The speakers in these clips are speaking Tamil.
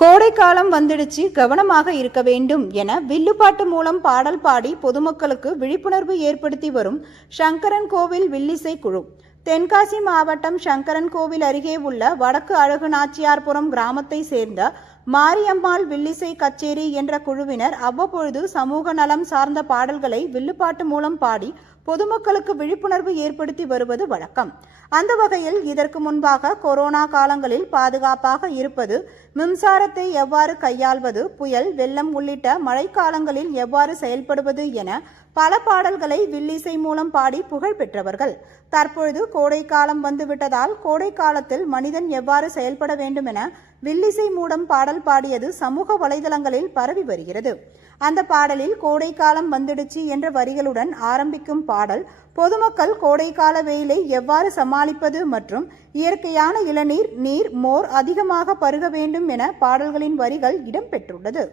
கோடைக்காலம் வந்துடுச்சு கவனமாக இருக்க வேண்டும் என வில்லுப்பாட்டு மூலம் பாடல் பாடி பொதுமக்களுக்கு விழிப்புணர்வு ஏற்படுத்தி வரும் சங்கரன் கோவில் வில்லிசை குழு. தென்காசி மாவட்டம் சங்கரன் கோவில் அருகே உள்ள வடக்கு அழகு நாச்சியார்புரம் கிராமத்தை சேர்ந்த மாரியம்மாள் வில்லிசை கச்சேரி என்ற குழுவினர் அவ்வப்பொழுது சமூக நலம் சார்ந்த பாடல்களை வில்லுப்பாட்டு மூலம் பாடி பொதுமக்களுக்கு விழிப்புணர்வு ஏற்படுத்தி வருவது வழக்கம். அந்த வகையில் இதற்கு முன்பாக கொரோனா காலங்களில் பாதுகாப்பாக இருப்பது மின்சாரத்தை எவ்வாறு கையாள்வது புயல் வெள்ளம் உள்ளிட்ட மழைக்காலங்களில் எவ்வாறு செயல்படுவது என பல பாடல்களை வில்லிசை மூலம் பாடி புகழ் பெற்றவர்கள். தற்பொழுது கோடை காலம் வந்துவிட்டதால் கோடை காலத்தில் மனிதன் எவ்வாறு செயல்பட வேண்டும் என வில்லிசை மூடம் பாடல் பாடியது சமூக வலைதளங்களில் பரவி வருகிறது. அந்த பாடலில் கோடைக்காலம் வந்துடுச்சு என்ற வரிகளுடன் ஆரம்பிக்கும் பாடல் பொதுமக்கள் கோடைக்கால வெயிலை எவ்வாறு சமாளிப்பது மற்றும் இயற்கையான இளநீர் நீர் மோர் அதிகமாக பருக வேண்டும் என பாடல்களின் வரிகள் இடம்பெற்றுள்ளது.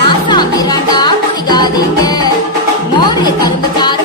மாசா கரும்பு சாறு